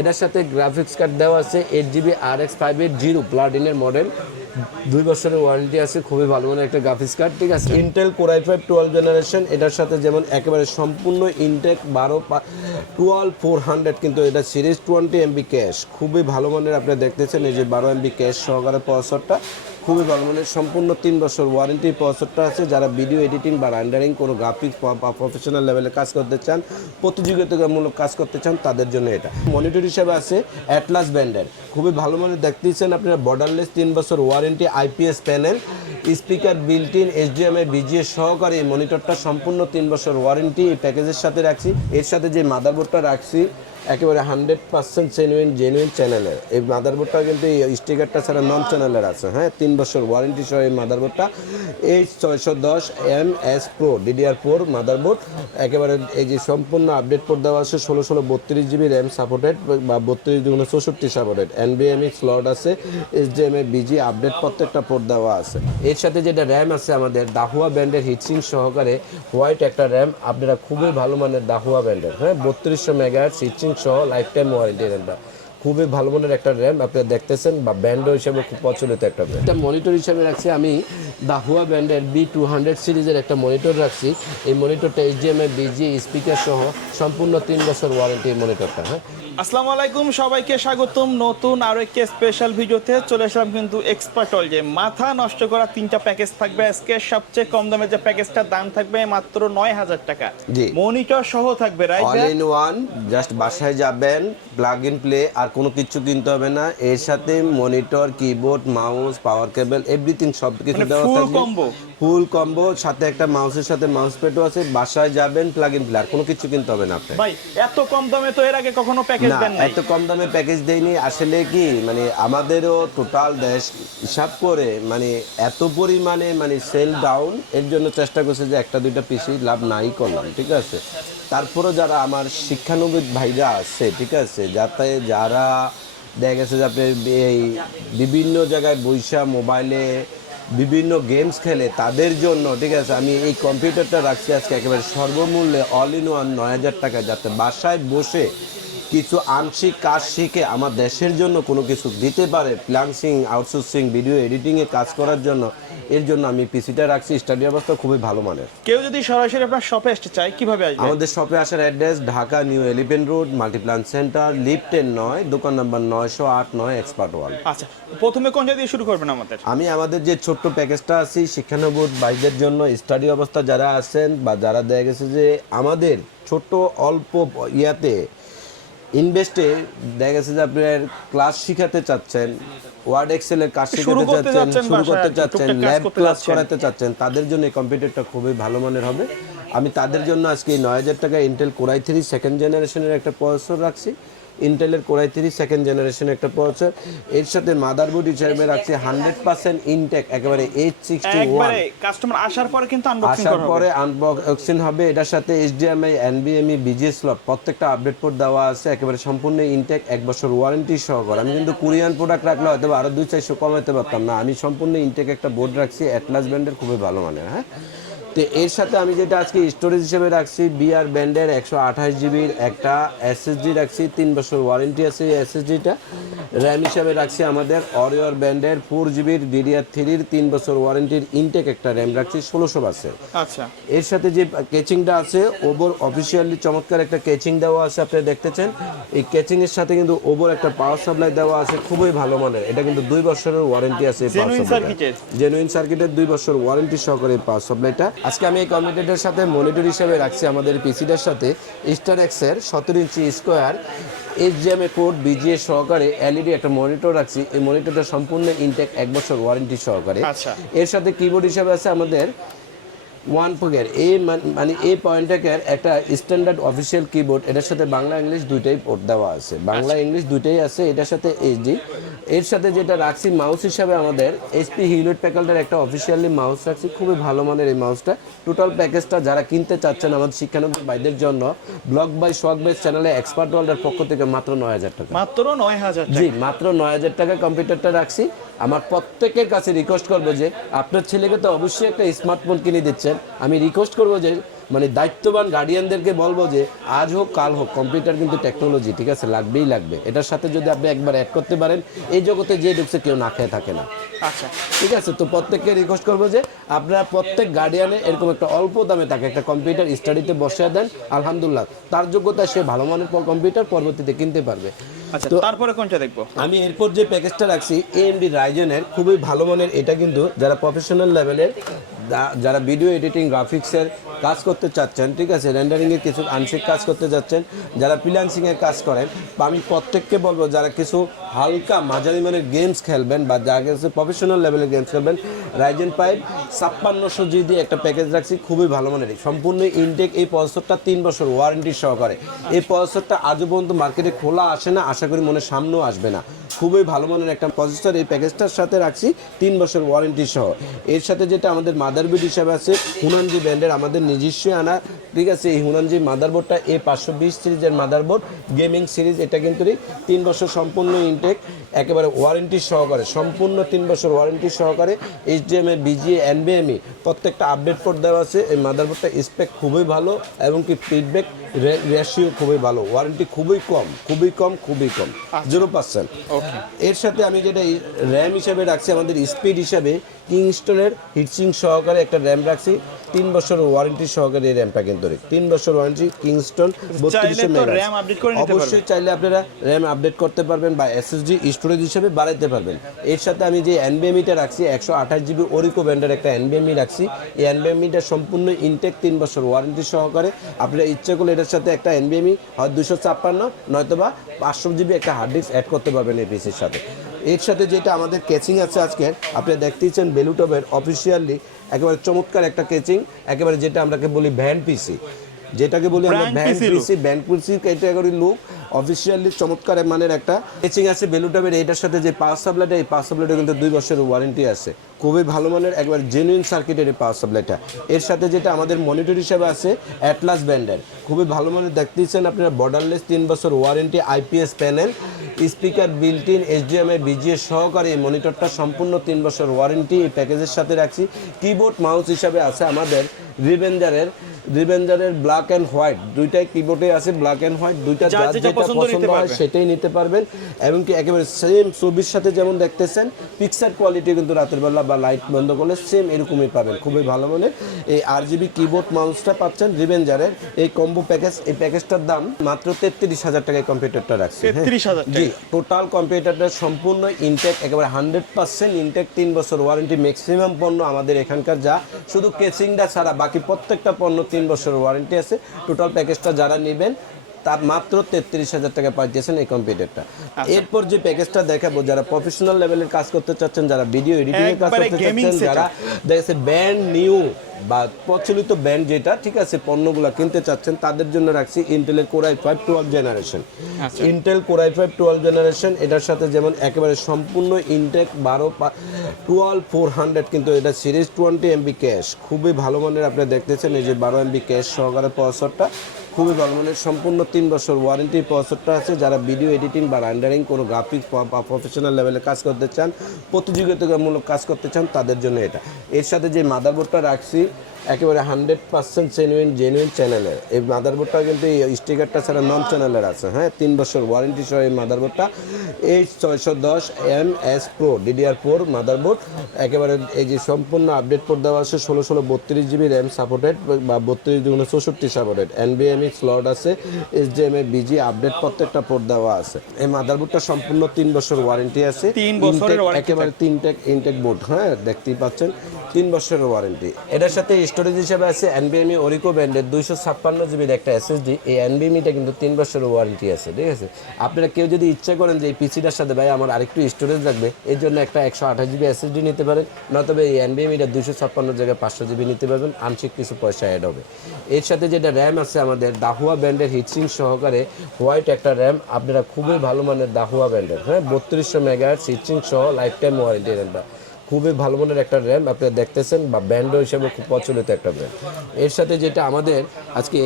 এটার সাথে graphics card দেওয়া আছে 8GB RX580 প্লাটিনের মডেল, 2 বছরের ওয়ারেন্টি আছে, খুবই ভালো মানের একটা গ্রাফিক্স কার্ড, ঠিক আছে। ইন্টেল কোর i5 12 জেনারেশন, এটার সাথে যেমন একেবারে সম্পূর্ণ ইনটেক 12400, কিন্তু এটা সিরিজ 20MB ক্যাশ, খুবই ভালো মানের। আপনি দেখতেছেন এই যে 12MB ক্যাশ সহকারে প্রসেসরটা, খুবই ভালো মানের, সম্পূর্ণ 3 বছর ওয়ারেন্টি প্রসেসরটা আছে। যারা ভিডিও এডিটিং বা রেন্ডারিং কোনো গ্রাফিক্স বা প্রফেশনাল লেভেলে কাজ করতে চান, প্রতিযোগিতামূলক কাজ করতে চান, তাদের জন্য এটা। মনিটর হিসেবে আছে অ্যাটলাস ব্র্যান্ডের, খুবই ভালো মানের। দেখতেছেন আপনারা বর্ডারলেস 3 বছর warranty, IPS panel, speaker built in, HDMI BGA সহকারে এই মনিটরটা সম্পূর্ণ 3 বছর ওয়ারেন্টি এই প্যাকেজের সাথে রাখছি। এর সাথে যে মাদারবোর্ডটা রাখছি একেবারে 100% জেনুইন চ্যানেলের। এই মাদারবোর্ডটা কিন্তু এই স্টিকারটা ছাড়া নন চ্যানেলের আছে, হ্যাঁ, 3 বছর ওয়ারেন্টি সহ এই মাদারবোর্ডটা। H610MS Pro DDR4 মাদারবোর্ড, একেবারে এই যে সম্পূর্ণ আপডেট পোর্ট দেওয়া আছে, 1632GB র্যাম সাপোর্টেড বা 32x64 সাপোর্টেড, NVMe স্লট আছে, HDMI BGA আপডেট প্রত্যেকটা পোর্ট দেওয়া আছে। এর সাথে যেটা র্যাম আছে আমাদের দাহুয়া ব্র্যান্ডের হিটসিং সহকারে হোয়াইট একটা র্যাম, আপনারা খুবই ভালো মানের দাহুয়া ব্র্যান্ডের, হ্যাঁ, 3200 মেগাহার্টজ হিটসিং সহ লাইফ টাইম ওয়ারেন্টি র্যামটা, খুবই ভালো মানের একটা র্যাম আপনারা দেখতেছেন, বা ব্র্যান্ড হিসেবে খুব প্রচলিত একটা ব্র্যান্ড। একটা মনিটর হিসেবে রাখছি আমি দাহুয়া ব্র্যান্ডের B200 সিরিজের একটা মনিটর রাখছি। এই মনিটরটা HDMI BGA স্পিকার সহ সম্পূর্ণ 3 বছর ওয়ারেন্টি এই মনিটরটা, হ্যাঁ। আসসালামু আলাইকুম, সবাইকে স্বাগতম নতুন আরো একটি স্পেশাল ভিডিওতে। চলে আসলাম কিন্তু এক্সপার্ট অল, যে মাথা নষ্ট করা 3টা প্যাকেজ থাকবে আজকে। সবচেয়ে কম দামে যে প্যাকেজটার দাম থাকবে মাত্র 9000 টাকা, মনিটর সহ থাকবে, right? All in one, just বাসায় যাবেন, প্লাগ ইন প্লে, আর কোনো কিছু কিনতে হবে না। এর সাথে মনিটর, কিবোর্ড, মাউস, পাওয়ার কেবল, এভরিথিং সব কিছু দেওয়া থাকবে, ফুল কম্বো, সাথে একটা মাউসের সাথে মাউস প্যাডও আছে। বাসায় যাবেন, প্লাগ ইন প্লে, আর কোনো কিছু কিনতে হবে না আপনার। ভাই এত কম দামে তো এর আগে কখনো প্যাকেজ দেন নাই। এত কম দামে প্যাকেজ দেয়নি। আসলে কি মানে আমাদেরও টোটাল দেশ হিসাব করে মানে এত পরিমাণে মানে সেল ডাউন, এর জন্য চেষ্টা করছে যে একটা দুইটা পিসি লাভ নাই করলাম, ঠিক আছে। তারপরে যারা আমার শিক্ষানবিদ ভাইরা আছে, ঠিক আছে, যাতে যারা দেখা গেছে যে আপনি এই বিভিন্ন জায়গায় বৈশা মোবাইলে বিভিন্ন গেমস খেলে, তাদের জন্য, ঠিক আছে, আমি এই কম্পিউটারটা রাখছি আজকে একেবারে সর্বমূল্যে অল ইন ওয়ান 9000 টাকা, যাতে বাসায় বসে কিছু আংশিক কাজ শিখে আমার দেশের জন্য কোনো কিছু দিতে পারে, ফ্রিল্যান্সিং, আউটসোর্সিং, ভিডিও এডিটিংয়ে কাজ করার জন্য। এর জন্য আমি পিসিটা রাখছি। স্টাডি অবস্থা খুবই ভালো মানের। কেউ যদি সরাসরি আপনার শপে আসতে চায় কিভাবে আসবে? আমাদের শপে আসার address Dhaka new elephant road, Multiplan centre, lift 9, দোকান নাম্বার 908 এক্সপার্ট ওয়াল। আচ্ছা, প্রথমে কোনটা দিয়ে শুরু করবেন আমাদের? আমি আমাদের যে ছোট্ট প্যাকেজটা আছি শিক্ষানবিদ ভাইদের জন্য, স্টাডি অবস্থা যারা আছেন বা যারা দেখা গেছে যে আমাদের ছোট্ট অল্প ইয়াতে ইনভেস্টে দেখা গেছে যে আপনার ক্লাস শিখাতে চাচ্ছেন, ওয়ার্ড এক্সেলের কাজ শিখাতে চাচ্ছেন, শুরু করতে চাচ্ছেন, ল্যাব ক্লাস করাতে চাচ্ছেন, তাদের জন্য এই কম্পিউটারটা খুবই ভালো মানের হবে। আমি তাদের জন্য আজকে 9000 টাকা ইন্টেল কোর i3 সেকেন্ড জেনারেশনের একটা প্রসেসর রাখছি, ইন্টেলের কোর i3 সেকেন্ড জেনারেশনের একটা প্রসেসর। এর সাথে মাদারবোর্ড হিসেবে রাখছি 100% ইনটেক একেবারে H61। কাস্টমার আসার পরে কিন্তু আনবক্সিং হবে। এটার সাথে HDMI NVMe BGA স্লট প্রত্যেকটা আপডেট পোর্ট দেওয়া আছে, একেবারে সম্পূর্ণ ইনটেক, 1 বছর ওয়ারেন্টি সহকারে। আমি কিন্তু কোরিয়ান প্রোডাক্ট রাখলে হয়তো আরো 2-400 কমাতে পারতাম না, আমি সম্পূর্ণ ইনটেক একটা বোর্ড রাখছি, অ্যাটলাস ব্র্যান্ডের, খুবই ভালো মানের, হ্যাঁ। তো এর সাথে আমি যেটা আজকে স্টোরেজ হিসেবে রাখছি BR ব্র্যান্ডের 128GBর একটা SSD রাখছি, 3 বছর ওয়ারেন্টি আছে এই SSDটা। র্যাম হিসাবে রাখছি আমাদের অরিওর ব্র্যান্ডের 4GBর DDR3-র 3 বছর ওয়ারেন্টির ইনটেক একটা র্যাম রাখছি, 1600 আছে। আচ্ছা, এর সাথে যে কেচিংটা আছে ওভর অফিসিয়ালি চমৎকার একটা কেচিং দেওয়া আছে, আপনারা দেখতেছেন। এই কেচিং এর সাথে কিন্তু ওভর একটা পাওয়ার সাপ্লাই দেওয়া আছে, খুবই ভালো মানের। এটা কিন্তু 2 বছরের ওয়ারেন্টি আছে এই পাওয়ার সাপ্লাইটা, জেনুইন সার্কিটের 2 বছর ওয়ারেন্টি সহকারে এই পাওয়ার সাপ্লাইটা। আজকে আমি এই কম্পিউটারের সাথে মনিটর হিসেবে রাখছি আমাদের পিসিটার সাথে স্টার এক্সের 17 ইঞ্চি স্কোয়ার HDMI পোর্ট BGA সহকারে LED একটা মনিটর রাখছি। এই মনিটরটা সম্পূর্ণ ইনটেক, 1 বছর ওয়ারেন্টি সহকারে। এর সাথে কিবোর্ড হিসেবে আছে আমাদের ওয়ান পকের মানে এই পয়েন্টেকের একটা স্ট্যান্ডার্ড অফিসিয়াল কিবোর্ড। এটার সাথে বাংলা ইংলিশ দুইটাই পোর্ট দেওয়া আছে, বাংলা ইংলিশ দুইটাই আছে। এটার সাথে HD। এর সাথে যেটা রাখছি মাউস হিসাবে আমাদের HP হিউলেট প্যাকার্ডের একটা অফিসিয়ালি মাউস রাখছি, খুবই ভালো মানের এই মাউসটা। টোটাল প্যাকেজটা যারা কিনতে চাচ্ছেন আমাদের শিক্ষানবিদ ভাইদের জন্য, ব্লগ বাই শখ বাই চ্যানেলে এক্সপার্ট ওয়ার্ল্ডের পক্ষ থেকে মাত্র 9000 টাকা। মাত্র 9000? জি, মাত্র 9000 টাকা কম্পিউটারটা রাখছি। আমার প্রত্যেকের কাছে রিকোয়েস্ট করবো যে আপনার ছেলেকে তো অবশ্যই একটা স্মার্টফোন কিনে দিচ্ছেন, আমি রিকোয়েস্ট করবো যে মানে দায়িত্ববান গার্ডিয়ানদেরকে বলবো যে আজ হোক কাল হোক কম্পিউটার কিন্তু টেকনোলজি, ঠিক আছে, লাগবেই লাগবে। এটার সাথে যদি আপনি একবার অ্যাড করতে পারেন, এই জগতে যে ঢুকছে কেউ না খেয়ে থাকে না। আচ্ছা, ঠিক আছে, তো প্রত্যেককে রিকোয়েস্ট করবো যে আপনারা প্রত্যেক গার্ডিয়ানে এরকম একটা অল্প দামে তাকে একটা কম্পিউটার স্টাডিতে বসিয়ে দেন, আলহামদুলিল্লাহ তার যোগ্যতা সে ভালো মানের কম্পিউটার পরবর্তীতে কিনতে পারবে। আচ্ছা, তো তারপরে কোনটা দেখবো? আমি এরপর যে প্যাকেজটা রাখছি AMD রাইজেনের খুবই ভালো মানের, এটা কিন্তু যারা প্রফেশনাল লেভেলের যারা ভিডিও এডিটিং গ্রাফিক্সের কাজ করতে চাচ্ছেন, ঠিক আছে, রেন্ডারিংয়ের কিছু আংশিক কাজ করতে যাচ্ছেন, যারা ফ্রিল্যান্সিংয়ের কাজ করেন, বা আমি প্রত্যেককে বলবো যারা কিছু হালকা মাঝারি মানের গেমস খেলবেন বা যারা কিছু প্রফেশনাল লেভেলের গেমস খেলবেন, রাইজেন 5 5600G দিয়ে একটা প্যাকেজ রাখছি, খুবই ভালো মানের, সম্পূর্ণ ইনটেক। এই প্রসেসরটা 3 বছর ওয়ারেন্টি সহকারে। এই প্রসেসরটা আজও পর্যন্ত মার্কেটে খোলা আসে না, আশা করি মনে সামনেও আসবে না। খুবই ভালো মানের একটা প্রসেসর এই প্যাকেজটার সাথে রাখছি 3 বছর ওয়ারেন্টি সহ। এর সাথে যেটা আমাদের মাদারবোর্ড হিসাবে আছে হুনানজি ব্র্যান্ডের আমাদের নিজস্ব আনা, ঠিক আছে, এই হুনানজি মাদারবোর্ডটা A520 সিরিজের মাদারবোর্ড গেমিং সিরিজ, এটা কিন্তু 3 বছর সম্পূর্ণ ইনটেক একেবারে ওয়ারেন্টি সহকারে, সম্পূর্ণ 3 বছর ওয়ারেন্টি সহকারে। HDMI BGA NVMe প্রত্যেকটা আপডেট কোড দেওয়া আছে। এই মাদারবোর্ডটা স্পেক খুবই ভালো এবং কি ফিডব্যাক রেশিও খুবই ভালো, ওয়ারেন্টি খুবই কম 0%। এর সাথে আমি যেটা র্যাম হিসাবে রাখছি আমাদের স্পিড হিসাবে কিংস্টনের হিটসিং সহকারে একটা র্যাম রাখছি, 3 বছর ওয়ারেন্টি সহকারে। এই র্যামটা কিন্তু 3 বছর ওয়ারেন্টি কিংস্টন 3200 মেগাহার্টজ। অবশ্যই চাইলে আপনারা র্যাম আপডেট করতে পারবেন বা SSD স্টোরেজ হিসেবে বাড়াইতে পারবেন। এর সাথে আমি যে NVMeটা রাখছি 128GB ওরিকো ব্র্যান্ডের একটা NVMe রাখছি। এই NVMeটা সম্পূর্ণ ইনটেক 3 বছর ওয়ারেন্টি সহকারে। আপনারা ইচ্ছা করলে এটার সাথে একটা NVMe হয় 256 নয়তোবা 500GB একটা হার্ড ডিস্ক অ্যাড করতে পারবেন এই পিসির সাথে। এর সাথে যেটা আমাদের কেচিং আছে আজকের, আপনারা দেখতেইছেন বেলুটপের অফিসিয়ালি একেবারে চমৎকার একটা কেচিং, একেবারে যেটা আমরাকে বলি ভ্যান পিসি, যেটাকে বলি আমরা ভ্যান পিসি ক্যাটাগরি লুক, অফিসিয়ালি চমৎকার মানের একটা কেচিং আছে বেলুটপের। এইটার সাথে যে পাওয়ার সাপ্লাইটা, এই পাওয়ার সাপ্লাইটা কিন্তু 2 বছরের ওয়ারেন্টি আছে, খুবই ভালো মানের একবার জেনুইন সার্কিটের এই পাওয়ার সাপ্লাইটা। এর সাথে যেটা আমাদের মনিটর হিসেবে আছে অ্যাটলাস ব্র্যান্ডের, খুবই ভালো মানের দেখতেইছেন আপনারা, বর্ডারলেস 3 বছর warranty, IPS panel, speaker built in, HDMI BGA সহকারে এই মনিটরটা সম্পূর্ণ 3 বছর ওয়ারেন্টি এই প্যাকেজের সাথে রাখছি। কিবোর্ড মাউস হিসাবে আছে আমাদের রিভেঞ্জারের ব্ল্যাক অ্যান্ড হোয়াইট, দুইটাই কিবোর্ডে আছে ব্ল্যাক অ্যান্ড হোয়াইট, দুইটা যেটা পছন্দ হয় সেটাই নিতে পারবেন। এবং কি একেবারে সেম ছবির সাথে যেমন দেখতেছেন পিকচার কোয়ালিটি কিন্তু রাতের বেলা বা লাইট বন্ধ করলে সেম এরকমই পাবেন, খুবই ভালো মানের। এই RGB কিবোর্ড মাউসটা পাচ্ছেন রিভেঞ্জারের এই কম্বো প্যাকেজ। এই প্যাকেজটার দাম মাত্র 33,000 টাকায় কম্পিউটারটা রাখছি। 33,000 জি, টোটাল কম্পিউটারটা সম্পূর্ণ ইনটেক, একেবারে 100% ইনটেক, 3 বছর ওয়ারেন্টি। ম্যাক্সিমাম পণ্য আমাদের এখানকার যা শুধু কেচিংটা ছাড়া বাকি প্রত্যেকটা পণ্য 3 বছর ওয়ারেন্টি আছে। টোটাল প্যাকেজটা যারা নেবেন তার মাত্র 33,000 টাকা পাইতেছেন এই কম্পিউটারটা। এরপর যে প্যাকেজটা দেখাবো যারা প্রফেশনাল লেভেলের কাজ করতে চাচ্ছেন, যারা ভিডিও এডিটিং এর কাজ করতে চাচ্ছেন, যারা দেখছে ব্র্যান্ড নিউ বা প্রচলিত ব্র্যান্ড যেটা, ঠিক আছে, পণ্যগুলো কিনতে চাচ্ছেন, তাদের জন্য রাখছি ইন্টেলের Core i5 12 generation. Intel Core i5 12 generation, এটার সাথে যেমন একেবারে সম্পূর্ণ ইনটেক 12400, কিন্তু এটা সিরিজ 20MB ক্যাশ, খুবই ভালো মানের। আপনারা দেখতেছেন এই যে 12MB ক্যাশ সহকারে প্রসেসরটা, খুবই ভালো মানের, সম্পূর্ণ 3 বছর ওয়ারেন্টি প্রসেসরটা আছে। যারা ভিডিও এডিটিং বা রেন্ডারিং কোনো গ্রাফিক্স বা প্রফেশনাল লেভেলে কাজ করতে চান, প্রতিযোগিতামূলক কাজ করতে চান, তাদের জন্য এটা। এর সাথে যে মাদারবোর্ডটা রাখছি একেবারে 100% জেনুইন চ্যানেলের। এই মাদারবোর্ডটা কিন্তু এই স্টিকারটা ছাড়া নন চ্যানেলের আছে, হ্যাঁ, 3 বছর ওয়ারেন্টি সহ এই মাদারবোর্ডটা। H610MS Pro DDR4 মাদারবোর্ড, একেবারে এই যে সম্পূর্ণ আপডেট পোর্ট দেওয়া আছে, 1632GB র্যাম সাপোর্টেড বা 32/64 সাপোর্টেড, NVMe স্লট আছে, HDMI BGA আপডেট প্রত্যেকটা পোর্ট দেওয়া আছে। এই মাদারবোর্ডটা সম্পূর্ণ 3 বছর ওয়ারেন্টি আছে, 3 বছরের ওয়ারেন্টি, একেবারে ইনটেক বোর্ড, হ্যাঁ, দেখতেই পাচ্ছেন 3 বছরের ওয়ারেন্টি। এটার সাথে স্টোরেজ হিসেবে আছে NVMe ওরিকো ব্র্যান্ডের 256GB একটা SSD। এই NVMeটা কিন্তু 3 বছরের ওয়ারেন্টি আছে, ঠিক আছে। আপনারা কেউ যদি ইচ্ছা করেন যে এই পিসিটার সাথে ভাই আমার আরেকটু স্টোরেজ লাগবে, এর জন্য একটা 128GB SSD নিতে পারেন, নয়তবে এই NVMeটা 256 জায়গায় 500GB নিতে পারবেন, আংশিক কিছু পয়সা অ্যাড হবে। এর সাথে যেটা র্যাম আছে আমাদের দাহুয়া ব্র্যান্ডের হিটসিং সহকারে হোয়াইট একটা র্যাম, আপনারা খুবই ভালো মানের দাহুয়া ব্র্যান্ডের, হ্যাঁ, 3200 মেগাহার্টজ হিটসিং সহ লাইফ টাইম ওয়ারেন্টি র্যামটা, খুবই ভালো মানের একটা র্যাম আপনারা দেখতেছেন, বা ব্র্যান্ড হিসেবে খুব প্রচলিত একটা ব্র্যান্ড। এর সাথে যেটা আমাদের আজকে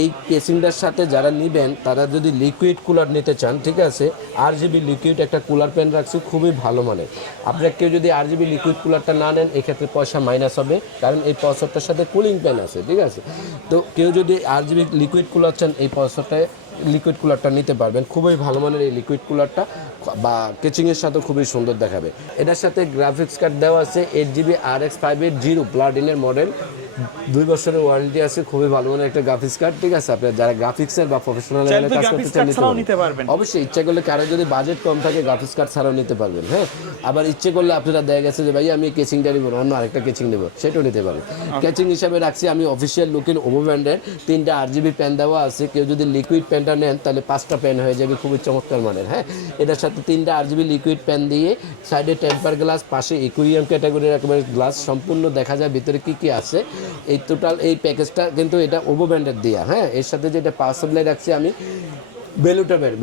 এই কেসিংটার সাথে যারা নেবেন তারা যদি লিকুইড কুলার নিতে চান, ঠিক আছে, RGB লিকুইড একটা কুলার প্যান রাখছি খুবই ভালো মানের। আপনারা কেউ যদি RGB লিকুইড কুলারটা না নেন এক্ষেত্রে পয়সা মাইনাস হবে, কারণ এই প্রসেসরটার সাথে কুলিং প্যান আছে, ঠিক আছে। তো কেউ যদি RGB লিকুইড কুলার চান এই প্রসেসরটায় লিকুইড কুলারটা নিতে পারবেন, খুবই ভালো মানের এই লিকুইড কুলারটা, বা কেচিংয়ের সাথে খুবই সুন্দর দেখাবে। এটার সাথে গ্রাফিক্স কার্ড দেওয়া আছে 8GB RX 580 প্লাটিনের মডেল, 2 বছরের ওয়ারেন্টি আছে, খুবই ভালো মানের একটা গ্রাফিক্স কার্ড, ঠিক আছে। আপনারা যারা গ্রাফিক্সের বা প্রফেশনাল লেভেলে কাজ করতে চান নিতে পারবেন, অবশ্যই ইচ্ছা করলে, কারো যদি বাজেট কম থাকে গ্রাফিক্স কার্ড ছাড়াও নিতে পারবেন। হ্যাঁ, আবার ইচ্ছে করলে আপনারা দেখা গেছে যে ভাই আমি কেচিংটা নিব, অন্য আরেকটা কেচিং নেব, সেটাও নিতে পারেন। কেচিং হিসাবে রাখছি আমি অফিসিয়াল লুকিং ওভো ব্র্যান্ডের 3টা RGB প্যান দেওয়া আছে। কেউ যদি লিকুইড প্যানটা নেন তাহলে 5টা প্যান হয়ে যাবে, খুবই চমৎকার মানের। হ্যাঁ, এটার সাথে 3টা RGB লিকুইড প্যান দিয়ে সাইডে টেম্পার গ্লাস, পাশে ইকুইরিয়াম ক্যাটাগরির একেবারে গ্লাস, সম্পূর্ণ দেখা যায় ভিতরে কি কি আছে। এই টোটাল এই প্যাকেজটা কিন্তু এটা ওভো ব্র্যান্ডের দেয়া। হ্যাঁ, এর সাথে যেটা পাওয়ার সাপ্লাই রাখছি আমি বেলুটাবের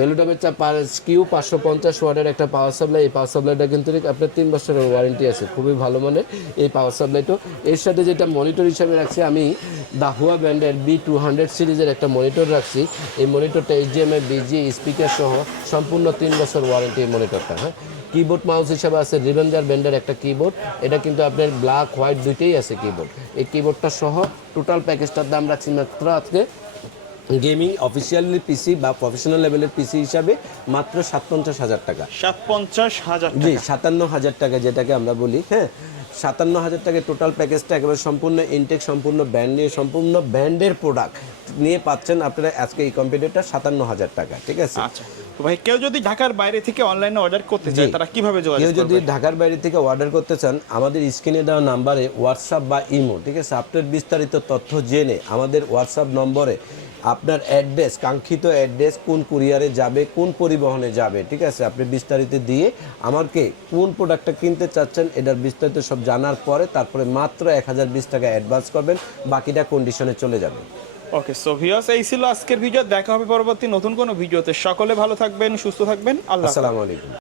পার স্কিউ 550 ওয়াটের একটা পাওয়ার সাপ্লাই। এই পাওয়ার সাপ্লাইটা কিন্তু আপনার 3 বছরের ওয়ারেন্টি আছে, খুবই ভালো মানের এই পাওয়ার সাপ্লাইটা। এর সাথে যেটা মনিটর হিসাবে রাখছি আমি দাহুয়া ব্র্যান্ডের B200 সিরিজের একটা মনিটর রাখছি। এই মনিটরটা HDMI BG স্পিকার সহ সম্পূর্ণ 3 বছর ওয়ারেন্টি এই মনিটরটা। হ্যাঁ, কিবোর্ড মাউস হিসাবে আছে রিভেঞ্জার ব্র্যান্ডের একটা কিবোর্ড, এটা কিন্তু আপনার ব্ল্যাক হোয়াইট দুইটাই আছে কিবোর্ড। এই কিবোর্ডটা সহ টোটাল প্যাকেজটার দাম রাখছি মাত্র আজকে গেমিং অফিসিয়ালি পিসি বা প্রফেশনাল লেভেলের পিসি হিসাবে মাত্র 57,000 টাকা। 57,000 জি, 57,000 টাকা যেটাকে আমরা বলি। হ্যাঁ, 57,000 টাকায় টোটাল প্যাকেজটা একেবারে সম্পূর্ণ ইনটেক, সম্পূর্ণ ব্র্যান্ড নিয়ে, সম্পূর্ণ ব্র্যান্ডের প্রোডাক্ট নিয়ে পাচ্ছেন আপনারা আজকে এই কম্পিউটারটা 57,000 টাকা, ঠিক আছে। আচ্ছা তো ভাই, কেউ যদি ঢাকার বাইরে থেকে অনলাইনে অর্ডার করতে চায় তারা কিভাবে যোগাযোগ কেউ করবে? যদি ঢাকার বাইরে থেকে অর্ডার করতে চান আমাদের স্ক্রিনে দেওয়া নাম্বারে হোয়াটসঅ্যাপ বা ইমো, ঠিক আছে, আপনার বিস্তারিত তথ্য জেনে আমাদের হোয়াটসঅ্যাপ নম্বরে আপনার অ্যাড্রেস, কাঙ্ক্ষিত অ্যাড্রেস, কোন কুরিয়ারে যাবে, কোন পরিবহনে যাবে, ঠিক আছে, আপনি বিস্তারিত দিয়ে আমাকে কোন প্রোডাক্টটা কিনতে চাচ্ছেন এটার বিস্তারিত সব জানার পরে তারপরে মাত্র 1020 টাকা অ্যাডভান্স করবেন, বাকিটা কন্ডিশনে চলে যাবে। ওকে, সো ভিউয়ার্স, এই ছিল আজকের ভিডিও। দেখা হবে পরবর্তী নতুন কোনো ভিডিওতে। সকলে ভালো থাকবেন, সুস্থ থাকবেন। আল্লাহ হাফেজ। আসসালামু আলাইকুম।